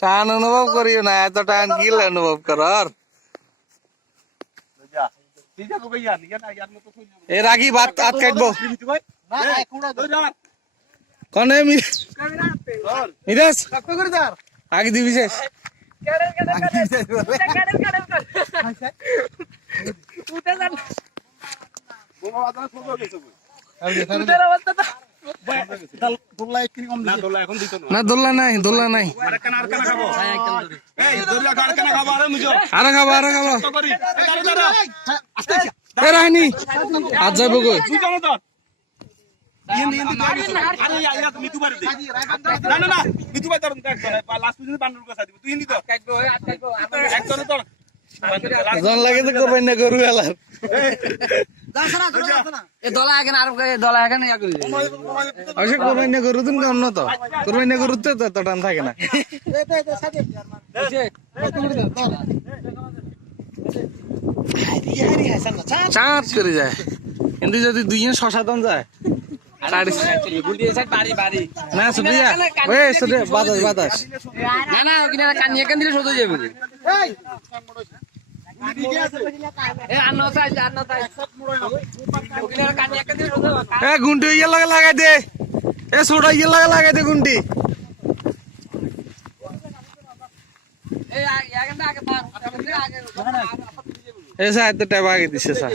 টান অনুভব করিও না, এত টান গিল অনুভব করার যা ঠিক আছে কই ইয়ার ইয়ার ইয়ার মতো কই এ রাখি ভাত হাত কাটবো। কনে মিরাজ, আগে দিবি শেষ। না দোলা এখন দিত না না দোল্লা নাই দোল্লা নাই। আরে কানা আর কানা খাব? আরে খাব? আরও খাব তো করি। দাঁড়া দাঁড়া। আস্তে এ রাহিনী হাত যাব কই? থাকে। না চাঁদ। করে যায়। কিন্তু যদি দুইজন শশাতন যায়। সাড়ে না সুপ্রিয়া। ওই সুপ্রিয়া বাতাস বাতাস। না না ওখানে কানি এখান দিলে সোজা যাবে গুন্টি ইয়ে লাগা লাগাই দে। এ ছোটা ইয়ে লাগা লাগাই দে গুন্টি এ স্যার তো টেবা আগে দিছে স্যার